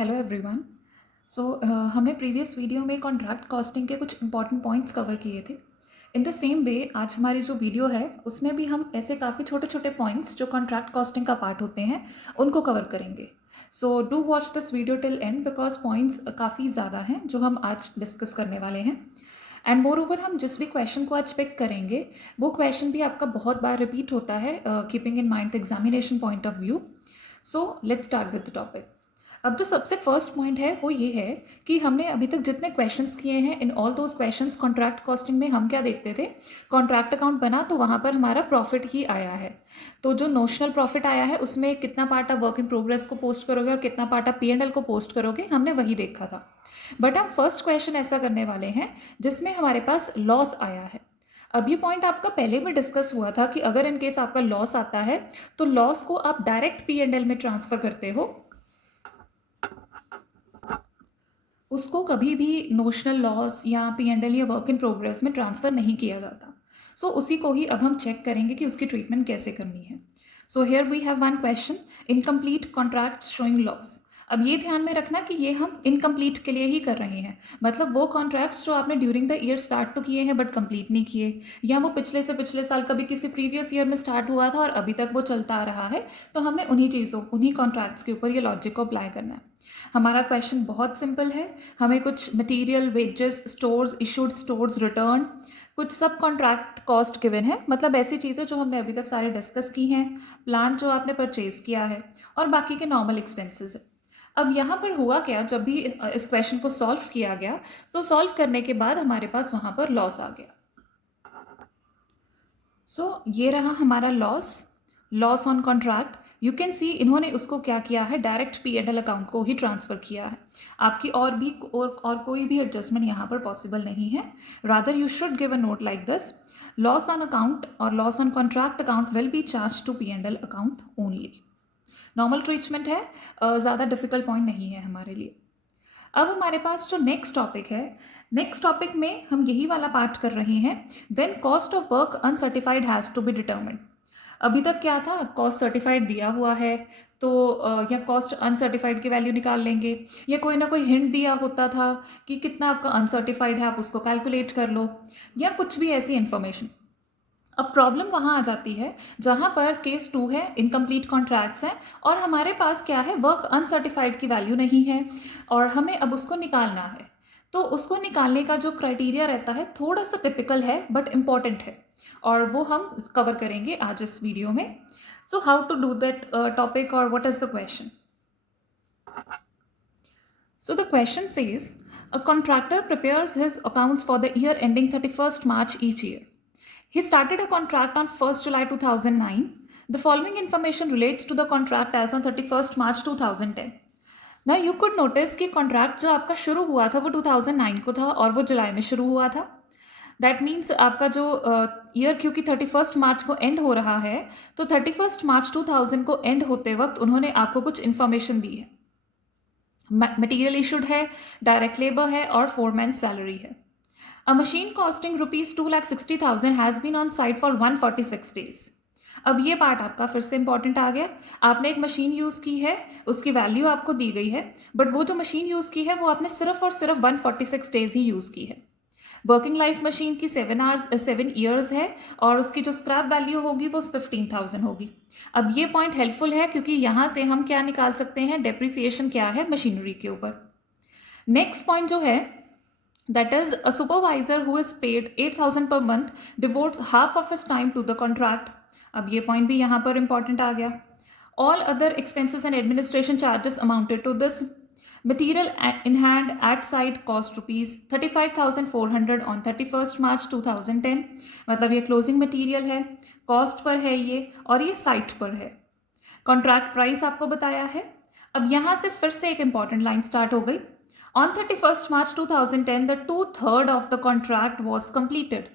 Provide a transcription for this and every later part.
Hello everyone. So हमने previous video में contract costing के कुछ इंपॉर्टेंट पॉइंट्स कवर किए थे। इन द सेम वे आज हमारी जो वीडियो है उसमें भी हम ऐसे काफ़ी छोटे छोटे पॉइंट्स जो कॉन्ट्रैक्ट कॉस्टिंग का पार्ट होते हैं उनको कवर करेंगे। So do watch this video till and because points काफ़ी ज़्यादा हैं जो हम आज डिस्कस करने वाले हैं। एंड मोर ओवर हम जिस भी क्वेश्चन को आज पिक करेंगे वो क्वेश्चन भी आपका बहुत बार रिपीट होता है keeping in mind the examination point of view. So let's start with the topic. अब जो सबसे फर्स्ट पॉइंट है वो ये है कि हमने अभी तक जितने क्वेश्चंस किए हैं in all those questions contract costing में हम क्या देखते थे, कॉन्ट्रैक्ट अकाउंट बना तो वहाँ पर हमारा प्रॉफिट ही आया है। तो जो नोशनल प्रॉफिट आया है उसमें कितना पार्ट आप वर्क इन प्रोग्रेस को पोस्ट करोगे और कितना पार्ट आप P&L को पोस्ट करोगे, हमने वही देखा था। बट हम फर्स्ट क्वेश्चन ऐसा करने वाले हैं जिसमें हमारे पास लॉस आया है। अब ये पॉइंट आपका पहले भी डिस्कस हुआ था कि अगर इन केस आपका लॉस आता है तो लॉस को आप डायरेक्ट P&L में ट्रांसफर करते हो, उसको कभी भी नोशनल लॉस या P&L या वर्क इन प्रोग्रेस में ट्रांसफ़र नहीं किया जाता। सो उसी को ही अब हम चेक करेंगे कि उसकी ट्रीटमेंट कैसे करनी है। So here we have one question, incomplete contracts showing loss. अब ये ध्यान में रखना कि ये हम इनकम्प्लीट के लिए ही कर रहे हैं, मतलब वो कॉन्ट्रैक्ट्स जो आपने ड्यूरिंग द ईयर स्टार्ट तो किए हैं बट कंप्लीट नहीं किए, या वो पिछले से पिछले साल कभी किसी प्रीवियस ईयर में स्टार्ट हुआ था और अभी तक वो चलता आ रहा है, तो हमें उन्हीं कॉन्ट्रैक्ट्स के ऊपर ये लॉजिक को अप्लाई करना है। हमारा क्वेश्चन बहुत सिंपल है, हमें कुछ material, wages, stores, issued stores, return, कुछ सब कॉन्ट्रैक्ट कॉस्ट गिवन है, मतलब ऐसी चीज़ें जो हमने अभी तक सारे डिस्कस की हैं, प्लांट जो आपने परचेज किया है और बाकी के नॉर्मल एक्सपेंसेस है। अब यहाँ पर हुआ क्या, जब भी इस क्वेश्चन को सॉल्व किया गया तो सॉल्व करने के बाद हमारे पास वहाँ पर लॉस आ गया। सो ये रहा हमारा loss on contract. You can see इन्होंने उसको क्या किया है, डायरेक्ट P&L अकाउंट को ही ट्रांसफ़र किया है। आपकी और कोई भी एडजस्टमेंट यहाँ पर पॉसिबल नहीं है। Rather you should give a note like this, loss on account और loss on contract account will be charge to P&L account only. Normal treatment है, ज़्यादा डिफिकल्ट पॉइंट नहीं है हमारे लिए। अब हमारे पास जो नेक्स्ट टॉपिक है, नेक्स्ट टॉपिक में हम यही वाला पार्ट कर रहे हैं, when cost of work uncertified has to be determined. अभी तक क्या था, कॉस्ट सर्टिफाइड दिया हुआ है तो या कॉस्ट अनसर्टिफाइड की वैल्यू निकाल लेंगे, या कोई ना कोई हिंट दिया होता था कि कितना आपका अनसर्टिफाइड है आप उसको कैलकुलेट कर लो, या कुछ भी ऐसी इन्फॉर्मेशन। अब प्रॉब्लम वहाँ आ जाती है जहाँ पर केस 2 है, इनकम्प्लीट कॉन्ट्रैक्ट्स हैं और हमारे पास क्या है, वर्क अनसर्टिफाइड की वैल्यू नहीं है और हमें अब उसको निकालना है। तो उसको निकालने का जो क्राइटेरिया रहता है थोड़ा सा टिपिकल है बट इम्पॉर्टेंट है और वो हम कवर करेंगे आज इस वीडियो में। So how to do that topic और what is the question. So the question says, a contractor prepares his accounts for the year ending 31st March each year. He started a contract on 1st July 2009. The following information relates to the contract as on 31st March 2010. Now you could notice कि contract जो आपका शुरू हुआ था वो 2009 को था और वो जुलाई में शुरू हुआ था। दैट मीन्स आपका जो ईयर क्योंकि 31st मार्च को एंड हो रहा है तो 31st मार्च 2000 को एंड होते वक्त उन्होंने आपको कुछ इन्फॉर्मेशन दी है। मटीरियल इशूड है, डायरेक्ट लेबर है और फोरमैन सैलरी है। A machine costing ₹260,000 has been on site for 146 days. अब ये पार्ट आपका फिर से इंपॉर्टेंट आ गया। आपने एक मशीन यूज़ की है, उसकी वैल्यू आपको दी गई है, बट वो जो मशीन यूज़ की है वो आपने सिर्फ और सिर्फ 146 डेज ही यूज़ की है। वर्किंग लाइफ मशीन की 7 ईयर्स है और उसकी जो स्क्रैप वैल्यू होगी वो 15,000 होगी। अब ये पॉइंट हेल्पफुल है क्योंकि यहाँ से हम क्या निकाल सकते हैं, डेप्रिसिएशन क्या है मशीनरी के ऊपर। नेक्स्ट पॉइंट जो है, that is a supervisor who is paid 8,000 per month devotes half of his time to the contract। अब ये पॉइंट भी यहाँ पर इंपॉर्टेंट आ गया। All other expenses and administration charges amounted to this. Material in hand at site cost ₹35,400 on 31st March 2010। मतलब ये closing material है, कॉस्ट पर है ये और ये साइट पर है। कॉन्ट्रैक्ट प्राइस आपको बताया है। अब यहाँ से फिर से एक इंपॉर्टेंट लाइन स्टार्ट हो गई। On 31st March 2010 the 2/3 of the contract was completed.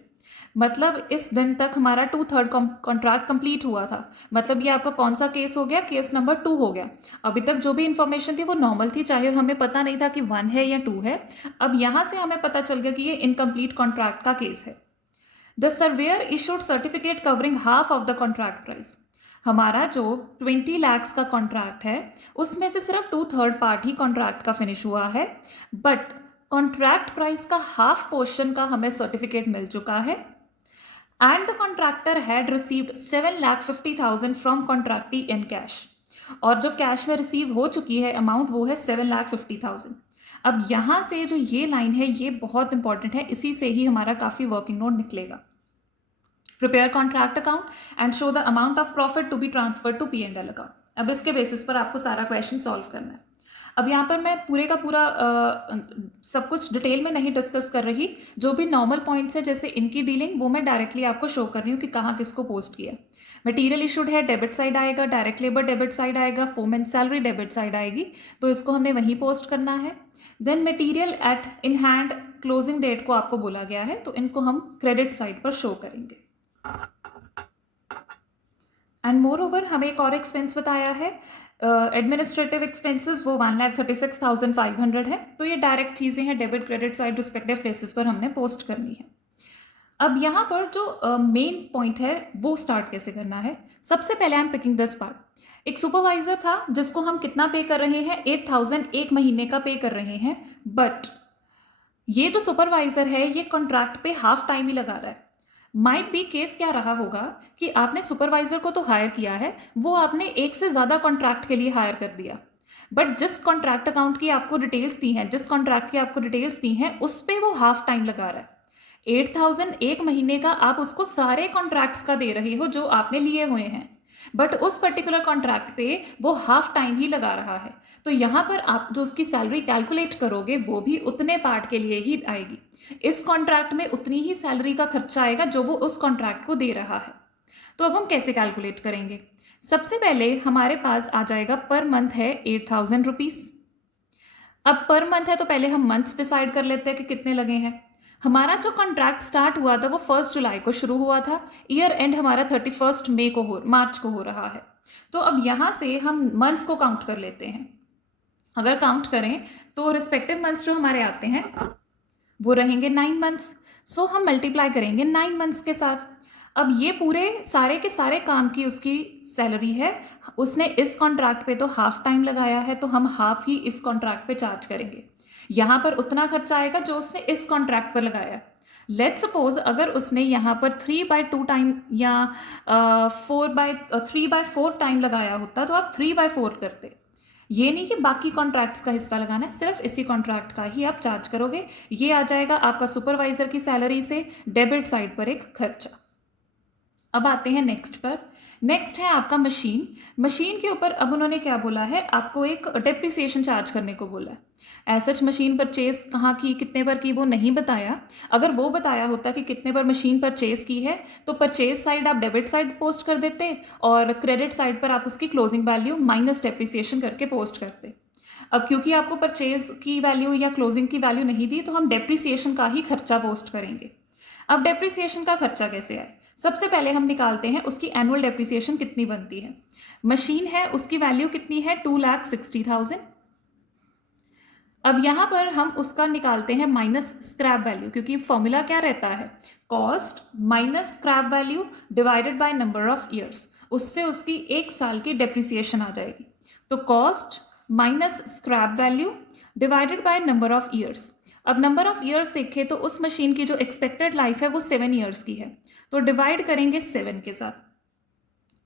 मतलब इस दिन तक हमारा 2/3 कॉन्ट्रैक्ट कंप्लीट हुआ था। मतलब ये आपका कौन सा केस हो गया, केस नंबर 2 हो गया। अभी तक जो भी इन्फॉर्मेशन थी वो नॉर्मल थी, चाहे हमें पता नहीं था कि 1 है या 2 है। अब यहाँ से हमें पता चल गया कि ये इनकम्प्लीट कॉन्ट्रैक्ट का केस है। The surveyor issued certificate covering half of the contract price. हमारा जो 20 lakhs का कॉन्ट्रैक्ट है उसमें से सिर्फ 2/3 पार्ट ही कॉन्ट्रैक्ट का फिनिश हुआ है, बट कॉन्ट्रैक्ट प्राइस का हाफ पोर्शन का हमें सर्टिफिकेट मिल चुका है and the contractor had received 7,50,000 from contractee in cash. और जो कैश में रिसीव हो चुकी है अमाउंट वो है 7,50,000। अब यहाँ से जो ये लाइन है ये बहुत इंपॉर्टेंट है, इसी से ही हमारा काफ़ी वर्किंग नोट निकलेगा। Prepare contract account and show the amount of profit to be transfer to P&L account. अब इसके बेसिस पर आपको सारा क्वेश्चन सॉल्व करना है। अब यहाँ पर मैं पूरे का पूरा सब कुछ डिटेल में नहीं डिस्कस कर रही, जो भी नॉर्मल पॉइंट्स है जैसे इनकी डीलिंग वो मैं डायरेक्टली आपको शो कर रही हूँ कि कहाँ किसको पोस्ट किया। मटेरियल इशूड है, डेबिट साइड आएगा, डायरेक्ट लेबर डेबिट साइड आएगा, फोरमैन सैलरी डेबिट साइड आएगी, तो इसको हमने वहीं पोस्ट करना है। Then material at in hand closing date को आपको बोला गया है, तो इनको हम क्रेडिट साइड पर शो करेंगे। एंड मोर ओवर हमें एक और एक्सपेंस बताया है, एडमिनिस्ट्रेटिव एक्सपेंसेस, वो 1,36,500 है, तो ये डायरेक्ट चीज़ें हैं, debit credit side respective places पर हमने पोस्ट करनी है। अब यहाँ पर जो मेन पॉइंट है वो स्टार्ट कैसे करना है। सबसे पहले I am picking this part. एक सुपरवाइजर था जिसको हम कितना पे कर रहे हैं, 8,000 एक महीने का पे कर रहे हैं, बट ये तो सुपरवाइजर है, ये कॉन्ट्रैक्ट पे हाफ टाइम ही लगा रहा है। माइट बी केस क्या रहा होगा कि आपने सुपरवाइजर को तो हायर किया है, वो आपने एक से ज़्यादा कॉन्ट्रैक्ट के लिए हायर कर दिया, बट जिस कॉन्ट्रैक्ट अकाउंट की आपको डिटेल्स दी हैं, जिस कॉन्ट्रैक्ट की आपको डिटेल्स दी हैं, उस पर वो हाफ टाइम लगा रहा है। 8,000 एक महीने का आप उसको सारे कॉन्ट्रैक्ट्स का दे रहे हो जो आपने लिए हुए हैं, बट उस पर्टिकुलर कॉन्ट्रैक्ट पे वो हाफ टाइम ही लगा रहा है, तो यहाँ पर आप जो उसकी सैलरी कैलकुलेट करोगे वो भी उतने पार्ट के लिए ही आएगी। इस कॉन्ट्रैक्ट में उतनी ही सैलरी का खर्चा आएगा जो वो उस कॉन्ट्रैक्ट को दे रहा है। तो अब हम कैसे कैलकुलेट करेंगे। सबसे पहले हमारे पास आ जाएगा पर मंथ है 8,000 रुपीज़। अब पर मंथ है तो पहले हम मंथ्स डिसाइड कर लेते हैं कि कितने लगे हैं। हमारा जो कॉन्ट्रैक्ट स्टार्ट हुआ था वो 1 जुलाई को शुरू हुआ था, ईयर एंड हमारा 31 मार्च को हो रहा है, तो अब यहाँ से हम मंथ्स को काउंट कर लेते हैं। अगर काउंट करें तो रिस्पेक्टिव मंथ्स जो हमारे आते हैं वो रहेंगे 9 मंथ्स, सो हम मल्टीप्लाई करेंगे 9 मंथ्स के साथ। अब ये पूरे सारे के सारे काम की उसकी सैलरी है, उसने इस कॉन्ट्रैक्ट पे तो हाफ टाइम लगाया है, तो हम हाफ ही इस कॉन्ट्रैक्ट पे चार्ज करेंगे। यहाँ पर उतना खर्चा आएगा जो उसने इस कॉन्ट्रैक्ट पर लगाया। लेट्स सपोज अगर उसने यहाँ पर 3/2 टाइम या 3/4 टाइम लगाया होता तो आप 3/4 करते। ये नहीं कि बाकी कॉन्ट्रैक्ट्स का हिस्सा लगाना है, सिर्फ इसी कॉन्ट्रैक्ट का ही आप चार्ज करोगे। ये आ जाएगा आपका सुपरवाइजर की सैलरी से डेबिट साइड पर एक खर्चा। अब आते हैं नेक्स्ट पर। नेक्स्ट है आपका मशीन। मशीन के ऊपर अब उन्होंने क्या बोला है, आपको एक डेप्रिसिएशन चार्ज करने को बोला है। एज मशीन परचेज कहाँ की, कितने पर की, वो नहीं बताया। अगर वो बताया होता कि कितने पर मशीन परचेज की है तो परचेज साइड आप डेबिट साइड पोस्ट कर देते और क्रेडिट साइड पर आप उसकी क्लोजिंग वैल्यू माइनस डेप्रिसिएशन करके पोस्ट करते। अब क्योंकि आपको परचेज की वैल्यू या क्लोजिंग की वैल्यू नहीं दी तो हम डेप्रिसिएशन का ही खर्चा पोस्ट करेंगे। अब डेप्रिसिएशन का खर्चा कैसे आए, सबसे पहले हम निकालते हैं उसकी एनुअल डेप्रिसिएशन कितनी बनती है। मशीन है उसकी वैल्यू कितनी है, 2,60,000। अब यहाँ पर हम उसका निकालते हैं माइनस स्क्रैप वैल्यू, क्योंकि फॉर्मूला क्या रहता है, cost minus scrap value divided by number of years, उससे उसकी 1 साल की डेप्रिसिएशन आ जाएगी। तो cost minus scrap value divided by number of years. अब नंबर ऑफ ईयर्स देखें तो उस मशीन की जो एक्सपेक्टेड लाइफ है वो 7 ईयर्स की है, तो डिवाइड करेंगे 7 के साथ।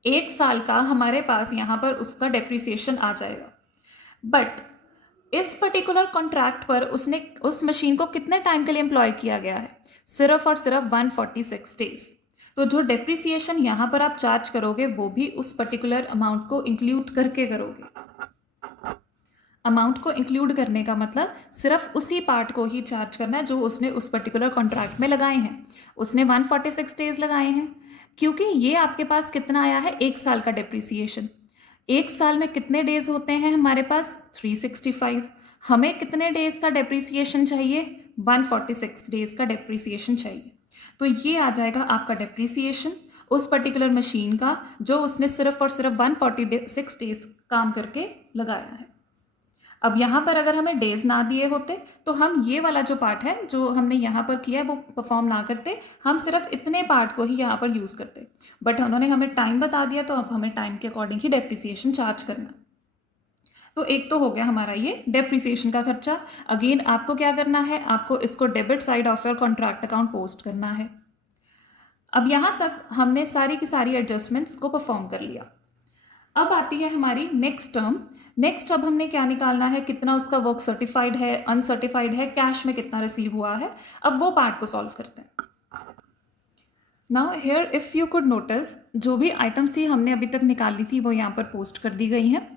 1 साल का हमारे पास यहाँ पर उसका डेप्रिसिएशन आ जाएगा। बट इस पर्टिकुलर कॉन्ट्रैक्ट पर उसने उस मशीन को कितने टाइम के लिए एम्प्लॉय किया गया है, सिर्फ और सिर्फ 146 डेज। तो जो डेप्रिसिएशन यहाँ पर आप चार्ज करोगे वो भी उस पर्टिकुलर अमाउंट को इंक्लूड करके करोगे। अमाउंट को इंक्लूड करने का मतलब सिर्फ उसी पार्ट को ही चार्ज करना है जो उसने उस पर्टिकुलर कॉन्ट्रैक्ट में लगाए हैं। उसने 146 डेज लगाए हैं, क्योंकि ये आपके पास कितना आया है, 1 साल का डेप्रिसिएशन। 1 साल में कितने डेज होते हैं हमारे पास, 365। हमें कितने डेज का डेप्रिसिएशन चाहिए, 146 डेज का डेप्रिसिएशन चाहिए। तो ये आ जाएगा आपका डेप्रिसिएशन उस पर्टिकुलर मशीन का जो उसने सिर्फ और सिर्फ 146 डेज काम करके लगाया है। अब यहाँ पर अगर हमें डेज ना दिए होते तो हम ये वाला जो पार्ट है जो हमने यहाँ पर किया है वो परफॉर्म ना करते, हम सिर्फ इतने पार्ट को ही यहाँ पर यूज़ करते। बट उन्होंने हमें टाइम बता दिया तो अब हमें टाइम के अकॉर्डिंग ही डेप्रिसिएशन चार्ज करना। तो एक तो हो गया हमारा ये डेप्रिसिएशन का खर्चा। अगेन आपको क्या करना है, आपको इसको debit side of your contract account post करना है। अब यहाँ तक हमने सारी की सारी एडजस्टमेंट्स को परफॉर्म कर लिया। अब आती है हमारी नेक्स्ट टर्म। नेक्स्ट अब हमने क्या निकालना है, कितना उसका वर्क सर्टिफाइड है, अनसर्टिफाइड है, कैश में कितना रिसीव हुआ है। अब वो पार्ट को सॉल्व करते हैं। Now here if you could notice, जो भी आइटम्स थी हमने अभी तक निकाली थी वो यहाँ पर पोस्ट कर दी गई हैं।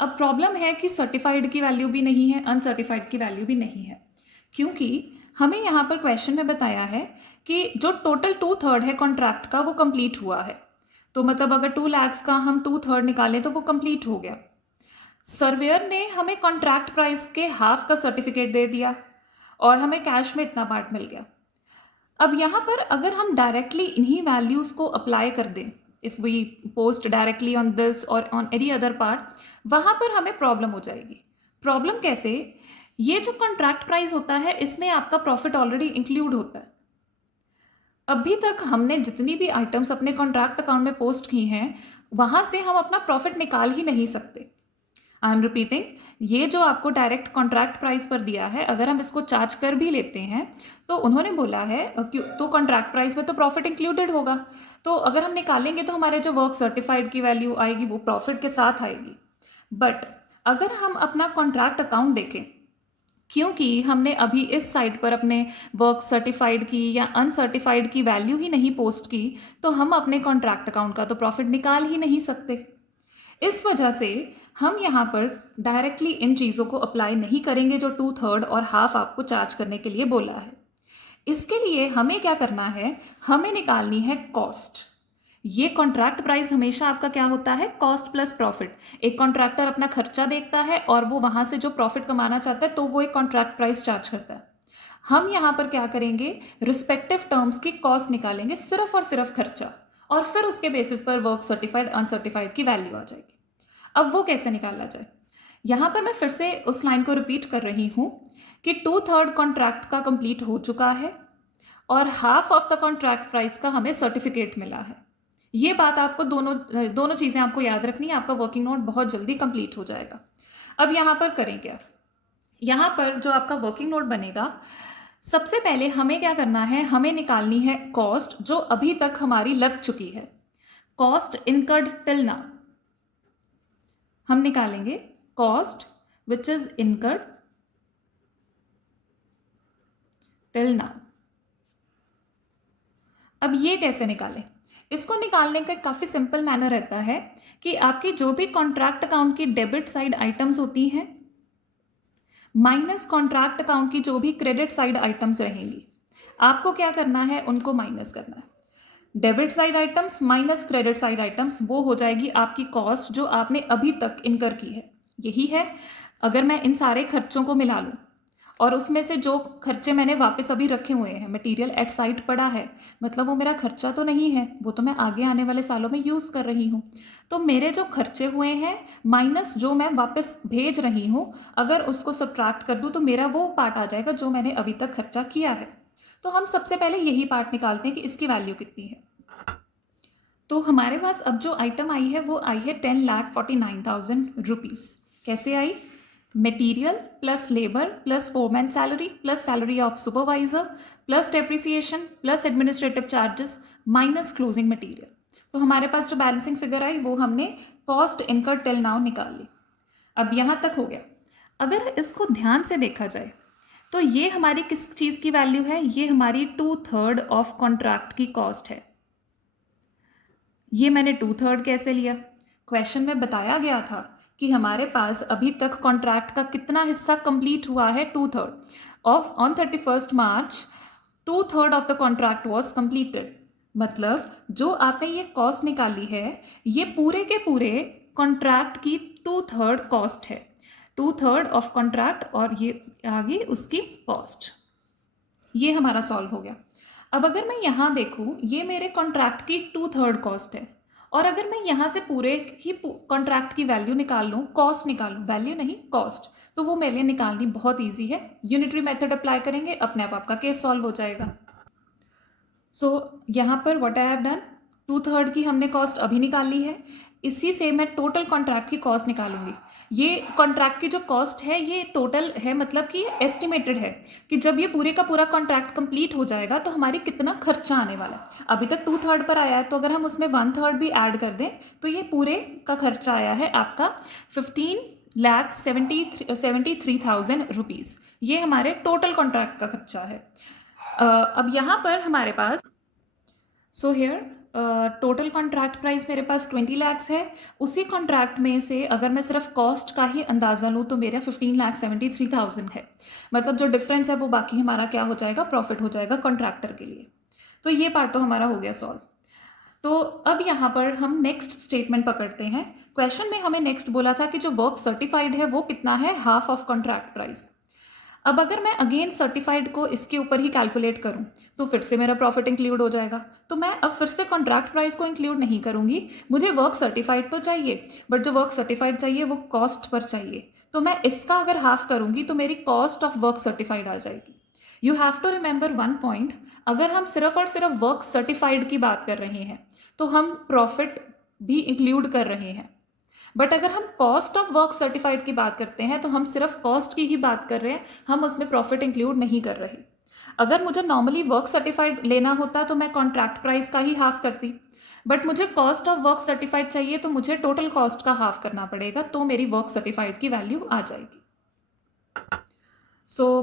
अब प्रॉब्लम है कि सर्टिफाइड की वैल्यू भी नहीं है, अनसर्टिफाइड की वैल्यू भी नहीं है, क्योंकि हमें यहाँ पर क्वेश्चन में बताया है कि जो टोटल 2/3 है कॉन्ट्रैक्ट का वो कंप्लीट हुआ है। तो मतलब अगर 2 लाख का हम 2/3 निकालें तो वो कंप्लीट हो गया। सर्वेयर ने हमें कॉन्ट्रैक्ट प्राइस के हाफ का सर्टिफिकेट दे दिया और हमें कैश में इतना पार्ट मिल गया। अब यहाँ पर अगर हम डायरेक्टली इन्हीं वैल्यूज़ को अप्लाई कर दें, if we post directly on this और ऑन एनी अदर पार्ट, वहाँ पर हमें प्रॉब्लम हो जाएगी। प्रॉब्लम कैसे, ये जो कॉन्ट्रैक्ट प्राइस होता है इसमें आपका प्रॉफिट ऑलरेडी इंक्लूड होता है। अभी तक हमने जितनी भी आइटम्स अपने कॉन्ट्रैक्ट अकाउंट में पोस्ट की हैं वहाँ से हम अपना प्रॉफिट निकाल ही नहीं सकते। आई एम रिपीटिंग, ये जो आपको डायरेक्ट कॉन्ट्रैक्ट प्राइस पर दिया है, अगर हम इसको चार्ज कर भी लेते हैं तो उन्होंने बोला है तो कॉन्ट्रैक्ट प्राइस में तो प्रॉफिट इंक्लूडेड होगा, तो अगर हम निकालेंगे तो हमारे जो वर्क सर्टिफाइड की वैल्यू आएगी वो प्रॉफिट के साथ आएगी। बट अगर हम अपना कॉन्ट्रैक्ट अकाउंट देखें, क्योंकि हमने अभी इस साइड पर अपने वर्क सर्टिफाइड की या अनसर्टिफाइड की वैल्यू ही नहीं पोस्ट की, तो हम अपने कॉन्ट्रैक्ट अकाउंट का तो प्रॉफिट निकाल ही नहीं सकते। इस वजह से हम यहाँ पर डायरेक्टली इन चीज़ों को अप्लाई नहीं करेंगे जो 2/3 और हाफ आपको चार्ज करने के लिए बोला है। इसके लिए हमें क्या करना है, हमें निकालनी है कॉस्ट। ये कॉन्ट्रैक्ट प्राइस हमेशा आपका क्या होता है, कॉस्ट प्लस प्रॉफिट। एक कॉन्ट्रैक्टर अपना खर्चा देखता है और वो वहाँ से जो प्रॉफिट कमाना चाहता है तो वो एक कॉन्ट्रैक्ट प्राइस चार्ज करता है। हम यहाँ पर क्या करेंगे, रिस्पेक्टिव टर्म्स की कॉस्ट निकालेंगे, सिर्फ और सिर्फ खर्चा, और फिर उसके बेसिस पर वर्क सर्टिफाइड अनसर्टिफाइड की वैल्यू आ जाएगी। अब वो कैसे निकाला जाए, यहाँ पर मैं फिर से उस लाइन को रिपीट कर रही हूँ कि 2/3 कॉन्ट्रैक्ट का कंप्लीट हो चुका है और half of the contract price का हमें सर्टिफिकेट मिला है। ये बात आपको दोनों चीज़ें आपको याद रखनी है, आपका वर्किंग नोट बहुत जल्दी कंप्लीट हो जाएगा। अब यहाँ पर करें क्या, यहाँ पर जो आपका वर्किंग नोट बनेगा, सबसे पहले हमें क्या करना है, हमें निकालनी है कॉस्ट जो अभी तक हमारी लग चुकी है। कॉस्ट इनकर्ड टिल नाउ, हम निकालेंगे cost which is incurred till now. अब ये कैसे निकालें, इसको निकालने का काफ़ी सिंपल मैनर रहता है कि आपकी जो भी कॉन्ट्रैक्ट अकाउंट की डेबिट साइड आइटम्स होती हैं माइनस कॉन्ट्रैक्ट अकाउंट की जो भी क्रेडिट साइड आइटम्स रहेंगी, आपको क्या करना है, उनको माइनस करना है। Debit side items minus credit side items, वो हो जाएगी आपकी कॉस्ट जो आपने अभी तक इनकर की है। यही है, अगर मैं इन सारे खर्चों को मिला लूँ और उसमें से जो खर्चे मैंने वापस अभी रखे हुए हैं, मटेरियल एट साइट पड़ा है, मतलब वो मेरा खर्चा तो नहीं है, वो तो मैं आगे आने वाले सालों में यूज़ कर रही हूँ। तो मेरे जो खर्चे हुए हैं माइनस जो मैं वापस भेज रही हूँ, अगर उसको सब्ट्रैक्ट कर दूँ तो मेरा वो पार्ट आ जाएगा जो मैंने अभी तक खर्चा किया है। तो हम सबसे पहले यही पार्ट निकालते हैं कि इसकी वैल्यू कितनी है। तो हमारे पास अब जो आइटम आई है वो आई है 10,49,000 रुपीज़। कैसे आई, material plus labour plus foreman salary plus salary of supervisor plus depreciation plus administrative charges minus closing material. तो हमारे पास जो बैलेंसिंग फिगर आई वो हमने कॉस्ट इनकर्ड टिल नाउ निकाल ली। अब यहाँ तक हो गया। अगर इसको ध्यान से देखा जाए तो ये हमारी किस चीज़ की वैल्यू है, ये हमारी 2/3 ऑफ कॉन्ट्रैक्ट की कॉस्ट है। ये मैंने 2/3 कैसे लिया, क्वेश्चन में बताया गया था कि हमारे पास अभी तक कॉन्ट्रैक्ट का कितना हिस्सा कंप्लीट हुआ है, 2/3 of on 31 March 2/3 of the contract was completed. मतलब जो आपने ये कॉस्ट निकाली है ये पूरे के पूरे कॉन्ट्रैक्ट की 2/3 कॉस्ट है, 2/3 ऑफ कॉन्ट्रैक्ट और ये आगे उसकी कॉस्ट। ये हमारा सॉल्व हो गया। अब अगर मैं यहाँ देखूँ, ये मेरे कॉन्ट्रैक्ट की 2/3 कॉस्ट है, और अगर मैं यहाँ से पूरे ही कॉन्ट्रैक्ट की वैल्यू निकाल लूँ, कॉस्ट निकाल लूँ, वैल्यू नहीं कॉस्ट, तो वो मेरे लिए निकालनी बहुत ईजी है। यूनिटरी मेथड अप्लाई करेंगे, अपने आप आपका केस सॉल्व हो जाएगा। यहाँ पर व्हाट आई हैव डन, 2/3 की हमने कॉस्ट अभी निकाल ली है। इसी से मैं टोटल कॉन्ट्रैक्ट की कॉस्ट निकालूंगी। ये कॉन्ट्रैक्ट की जो कॉस्ट है ये टोटल है, मतलब कि एस्टिमेटेड है कि जब ये पूरे का पूरा कॉन्ट्रैक्ट कंप्लीट हो जाएगा तो हमारी कितना खर्चा आने वाला है। अभी तक 2/3 पर आया है, तो अगर हम उसमें 1/3 भी ऐड कर दें तो ये पूरे का खर्चा आया है आपका 15,73,000 रुपीज़। ये हमारे टोटल कॉन्ट्रैक्ट का खर्चा है। अब यहाँ पर हमारे पास टोटल कॉन्ट्रैक्ट प्राइस मेरे पास 20 lakhs है। उसी कॉन्ट्रैक्ट में से अगर मैं सिर्फ कॉस्ट का ही अंदाज़ा लूँ तो मेरा 15,73,000 है। मतलब जो डिफरेंस है वो बाकी हमारा क्या हो जाएगा, प्रॉफिट हो जाएगा कॉन्ट्रैक्टर के लिए। तो ये पार्ट तो हमारा हो गया सॉल्व। तो अब यहाँ पर हम नेक्स्ट स्टेटमेंट पकड़ते हैं। क्वेश्चन में हमें नेक्स्ट बोला था कि जो वर्क सर्टिफाइड है वो कितना है, हाफ ऑफ कॉन्ट्रैक्ट प्राइस। अब अगर मैं अगेन सर्टिफाइड को इसके ऊपर ही कैलकुलेट करूं तो फिर से मेरा प्रॉफिट इंक्लूड हो जाएगा। तो मैं अब फिर से कॉन्ट्रैक्ट प्राइस को इंक्लूड नहीं करूंगी। मुझे वर्क सर्टिफाइड तो चाहिए, बट जो वर्क सर्टिफाइड चाहिए वो कॉस्ट पर चाहिए। तो मैं इसका अगर हाफ करूंगी तो मेरी कॉस्ट ऑफ वर्क सर्टिफाइड आ जाएगी। You have to remember one point, अगर हम सिर्फ और सिर्फ वर्क सर्टिफाइड की बात कर रहे हैं तो हम प्रॉफिट भी इंक्लूड कर रहे हैं। बट अगर हम कॉस्ट ऑफ वर्क सर्टिफाइड की बात करते हैं तो हम सिर्फ कॉस्ट की ही बात कर रहे हैं, हम उसमें प्रॉफिट इंक्लूड नहीं कर रहे। अगर मुझे नॉर्मली वर्क सर्टिफाइड लेना होता तो मैं कॉन्ट्रैक्ट प्राइस का ही हाफ करती, बट मुझे कॉस्ट ऑफ वर्क सर्टिफाइड चाहिए तो मुझे टोटल कॉस्ट का हाफ करना पड़ेगा, तो मेरी वर्क सर्टिफाइड की वैल्यू आ जाएगी।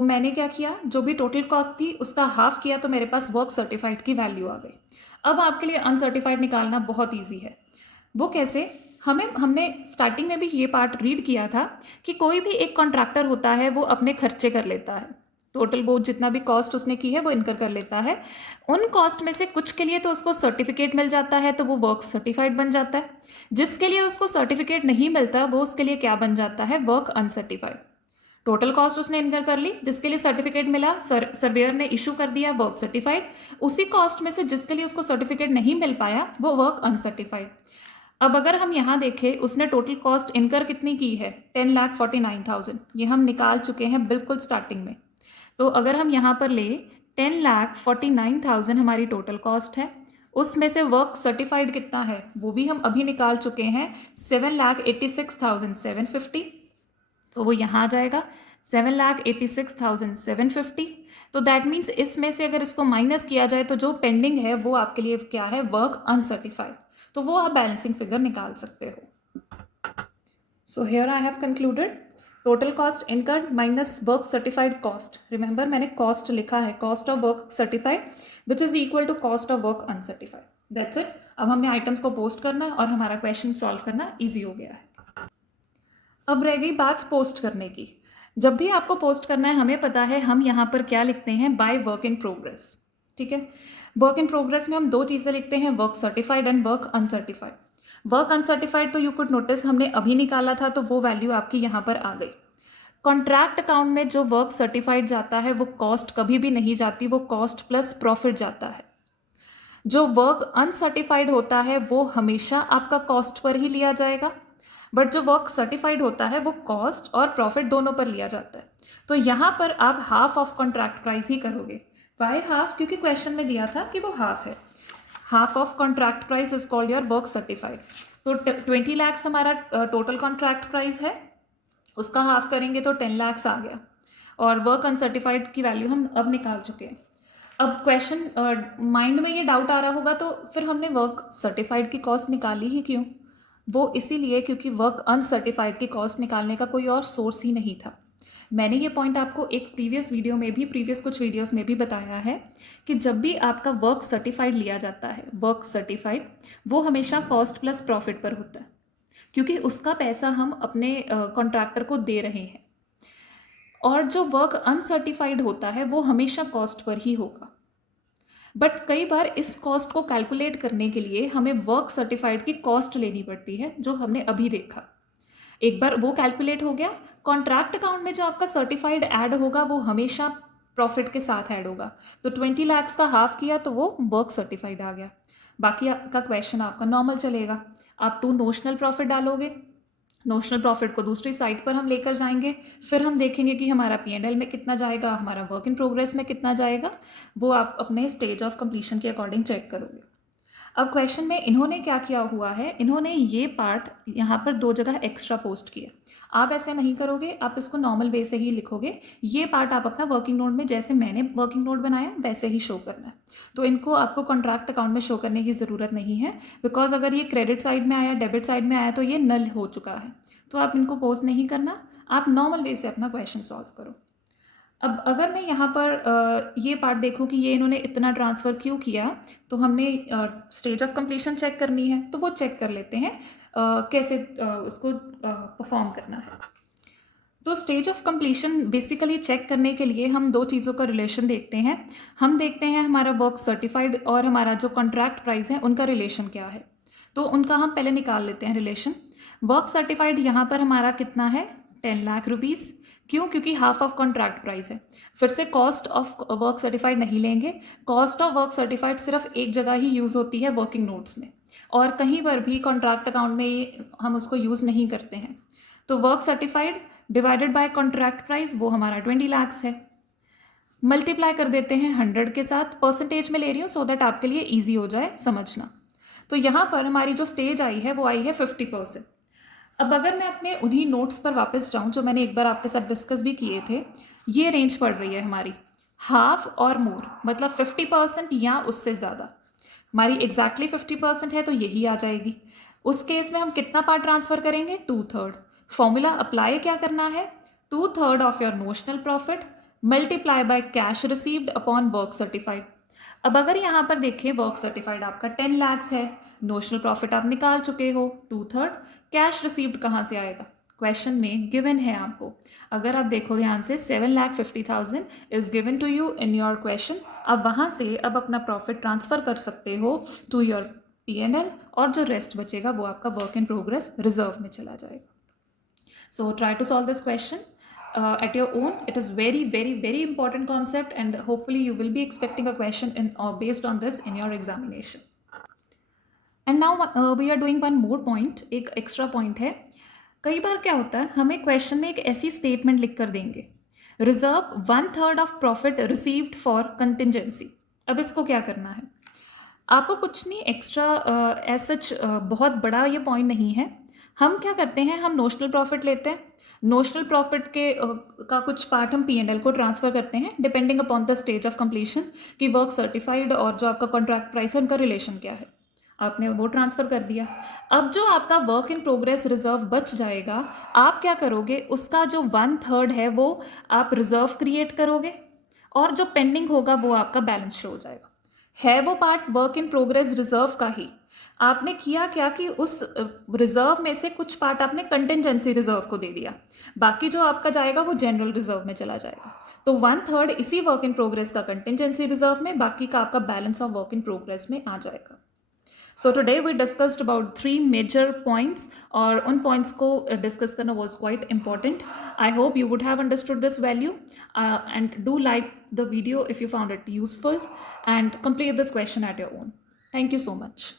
मैंने क्या किया, जो भी टोटल कॉस्ट थी उसका हाफ किया तो मेरे पास वर्क सर्टिफाइड की वैल्यू आ गई। अब आपके लिए अनसर्टिफाइड निकालना बहुत ईजी है। वो कैसे, हमने स्टार्टिंग में भी ये पार्ट रीड किया था कि कोई भी एक कॉन्ट्रैक्टर होता है वो अपने खर्चे कर लेता है, टोटल वो जितना भी कॉस्ट उसने की है वो इनकर कर लेता है। उन कॉस्ट में से कुछ के लिए तो उसको सर्टिफिकेट मिल जाता है तो वो वर्क सर्टिफाइड बन जाता है। जिसके लिए उसको सर्टिफिकेट नहीं मिलता वो उसके लिए क्या बन जाता है, वर्क अनसर्टिफाइड। टोटल कॉस्ट उसने इनकर कर ली, जिसके लिए सर्टिफिकेट मिला, सर्वेयर ने इशू कर दिया, वर्क सर्टिफाइड। उसी कॉस्ट में से जिसके लिए उसको सर्टिफिकेट नहीं मिल पाया वो वर्क अनसर्टिफाइड। अब अगर हम यहाँ देखें उसने टोटल कॉस्ट इनकर कितनी की है, 10,49,000। ये हम निकाल चुके हैं बिल्कुल स्टार्टिंग में। तो अगर हम यहाँ पर ले 10,49,000 हमारी टोटल कॉस्ट है, उसमें से वर्क सर्टिफाइड कितना है वो भी हम अभी निकाल चुके हैं, 7,86,750। तो वो यहाँ आ जाएगा 7,86,750। तो दैट मीन्स इसमें से अगर इसको माइनस किया जाए तो जो पेंडिंग है वो आपके लिए क्या है, वर्क अनसर्टिफाइड। तो वो आप बैलेंसिंग फिगर निकाल सकते हो। So here I have concluded total cost incurred minus work certified cost. Remember मैंने कॉस्ट लिखा है, cost of work certified which is equal to cost of work uncertified. That's it. अब हमने आइटम्स को post करना और हमारा क्वेश्चन सॉल्व करना ईजी हो गया है। अब रह गई बात पोस्ट करने की। जब भी आपको पोस्ट करना है हमें पता है हम यहाँ पर क्या लिखते हैं, बाय वर्क इन प्रोग्रेस। ठीक है, वर्क इन प्रोग्रेस में हम दो चीज़ें लिखते हैं, work certified and work uncertified. Work uncertified तो यू कुड नोटिस हमने अभी निकाला था तो वो वैल्यू आपकी यहाँ पर आ गई। कॉन्ट्रैक्ट अकाउंट में जो वर्क सर्टिफाइड जाता है वो कॉस्ट कभी भी नहीं जाती, वो कॉस्ट प्लस प्रॉफिट जाता है। जो वर्क अनसर्टिफाइड होता है वो हमेशा आपका कॉस्ट पर ही लिया जाएगा, बट जो वर्क सर्टिफाइड होता है वो कॉस्ट और प्रॉफिट दोनों पर लिया जाता है। तो यहाँ पर आप हाफ ऑफ कॉन्ट्रैक्ट प्राइस ही करोगे। वाई हाफ, क्योंकि क्वेश्चन में दिया था कि वो हाफ है। Half of contract price is called your work certified. तो 20 lakhs हमारा टोटल कॉन्ट्रैक्ट प्राइस है, उसका हाफ करेंगे तो 10 lakhs आ गया। और वर्क अनसर्टिफाइड की वैल्यू हम अब निकाल चुके हैं। अब क्वेश्चन माइंड में ये डाउट आ रहा होगा तो फिर हमने वर्क सर्टिफाइड की कॉस्ट निकाली ही क्यों? वो इसीलिए क्योंकि वर्क अनसर्टिफाइड की कॉस्ट निकालने का कोई और सोर्स ही नहीं था। मैंने ये पॉइंट आपको एक प्रीवियस वीडियो में भी, प्रीवियस कुछ वीडियोस में भी बताया है कि जब भी आपका वर्क सर्टिफाइड लिया जाता है, वर्क सर्टिफाइड, वो हमेशा कॉस्ट प्लस प्रॉफिट पर होता है, क्योंकि उसका पैसा हम अपने कॉन्ट्रैक्टर को दे रहे हैं। और जो वर्क अनसर्टिफाइड होता है वो हमेशा कॉस्ट पर ही होगा। बट कई बार इस कॉस्ट को कैलकुलेट करने के लिए हमें वर्क सर्टिफाइड की कॉस्ट लेनी पड़ती है, जो हमने अभी देखा। एक बार वो कैलकुलेट हो गया, कॉन्ट्रैक्ट अकाउंट में जो आपका सर्टिफाइड ऐड होगा वो हमेशा प्रॉफिट के साथ ऐड होगा। तो 20 lakhs का हाफ किया तो वो वर्क सर्टिफाइड आ गया। बाकी का क्वेश्चन आपका नॉर्मल चलेगा, आप 2 नोशनल प्रॉफिट डालोगे नोशनल प्रॉफिट को दूसरी साइड पर हम लेकर जाएंगे, फिर हम देखेंगे कि हमारा P&L में कितना जाएगा, हमारा वर्क इन प्रोग्रेस में कितना जाएगा, वो आप अपने स्टेज ऑफ कंप्लीशन के अकॉर्डिंग चेक करोगे। अब क्वेश्चन में इन्होंने क्या किया हुआ है, इन्होंने ये पार्ट यहाँ पर 2 जगह एक्स्ट्रा पोस्ट किया। आप ऐसे नहीं करोगे, आप इसको नॉर्मल वे से ही लिखोगे। ये पार्ट आप अपना वर्किंग नोट में, जैसे मैंने वर्किंग नोट बनाया वैसे ही शो करना है। तो इनको आपको कॉन्ट्रैक्ट अकाउंट में शो करने की ज़रूरत नहीं है, बिकॉज अगर ये क्रेडिट साइड में आया, डेबिट साइड में आया तो ये नल हो चुका है। तो आप इनको पोस्ट नहीं करना, आप नॉर्मल वे से अपना क्वेश्चन सॉल्व करो। अब अगर मैं यहाँ पर ये पार्ट देखूँ कि ये इन्होंने इतना ट्रांसफ़र क्यों किया, तो हमने स्टेज ऑफ कंप्लीशन चेक करनी है, तो वो चेक कर लेते हैं कैसे उसको परफॉर्म करना है। तो stage of completion basically check करने के लिए हम 2 चीज़ों का रिलेशन देखते हैं। हम देखते हैं हमारा वर्क सर्टिफाइड और हमारा जो कॉन्ट्रैक्ट प्राइस है उनका रिलेशन क्या है। तो उनका हम पहले निकाल लेते हैं रिलेशन। वर्क सर्टिफाइड यहाँ पर हमारा कितना है, 10 लाख रुपीज़। क्यों? क्योंकि हाफ ऑफ कॉन्ट्रैक्ट प्राइस है। फिर से कॉस्ट ऑफ वर्क सर्टिफाइड नहीं लेंगे। कॉस्ट ऑफ वर्क सर्टिफाइड सिर्फ एक जगह ही यूज़ होती है, वर्किंग नोट्स में, और कहीं पर भी कॉन्ट्रैक्ट अकाउंट में हम उसको यूज़ नहीं करते हैं। तो work certified divided by contract price, वो हमारा 20 लाख है। मल्टीप्लाई कर देते हैं 100 के साथ। परसेंटेज में ले रही हूँ सो दैट आपके लिए ईजी हो जाए समझना। तो यहाँ पर हमारी जो स्टेज आई है वो आई है 50%। अब अगर मैं अपने उन्हीं नोट्स पर वापस जाऊं जो मैंने एक बार आपके साथ डिस्कस भी किए थे, ये रेंज पड़ रही है हमारी हाफ और मोर, मतलब 50% या उससे ज़्यादा। हमारी एग्जैक्टली 50% है तो यही आ जाएगी। उस केस में हम कितना पार्ट ट्रांसफ़र करेंगे, 2/3। फॉर्मूला अप्लाई क्या करना है, 2/3 of your notional profit multiply by cash received upon work certified. अब अगर यहाँ पर देखें, वर्क सर्टिफाइड आपका 10 लाख है, नोशनल प्रॉफिट आप निकाल चुके हो 2/3, कैश रिसीव्ड कहाँ से आएगा, क्वेश्चन में गिवन है आपको। अगर आप देखो ध्यान से, 7,50,000 is given to you in your question. अब वहाँ से अब अपना प्रॉफिट ट्रांसफ़र कर सकते हो टू योर P&L, और जो रेस्ट बचेगा वो आपका वर्क इन प्रोग्रेस रिजर्व में चला जाएगा। So try to solve this question at your own. It is very, very, very important concept, and hopefully you will be expecting a question based on this in your examination. And now we are doing one more point, एक extra point है। कई बार क्या होता है, हमें question में एक ऐसी स्टेटमेंट लिख कर देंगे, reserve 1/3 of profit received for contingency. अब इसको क्या करना है, आपको कुछ नहीं एक्स्ट्रा एज सच बहुत बड़ा ये पॉइंट नहीं है। हम क्या करते हैं, हम नोशनल प्रॉफिट लेते हैं, नोशनल प्रॉफिट के का कुछ पार्ट हम P&L को ट्रांसफ़र करते हैं depending upon the stage of completion, कि वर्क सर्टिफाइड और जो आपका कॉन्ट्रैक्ट प्राइस है उनका रिलेशन क्या है, आपने वो ट्रांसफ़र कर दिया। अब जो आपका वर्क इन प्रोग्रेस रिजर्व बच जाएगा, आप क्या करोगे, उसका जो 1/3 है वो आप रिजर्व क्रिएट करोगे, और जो पेंडिंग होगा वो आपका बैलेंस शो हो जाएगा। है वो part work in progress reserve का ही। आपने किया क्या कि उस रिजर्व में से कुछ पार्ट आपने कंटिजेंसी रिजर्व को दे दिया, बाकी जो आपका जाएगा वो जनरल रिजर्व में चला जाएगा। तो 1/3 इसी वर्क इन प्रोग्रेस का कंटिजेंसी रिजर्व में, बाकी का आपका balance of work in progress में आ जाएगा। So today we discussed about 3 major points, और उन points को discuss करना was quite important. I hope you would have understood this value, and do like the video if you found it useful, and complete this question at your own. Thank you so much.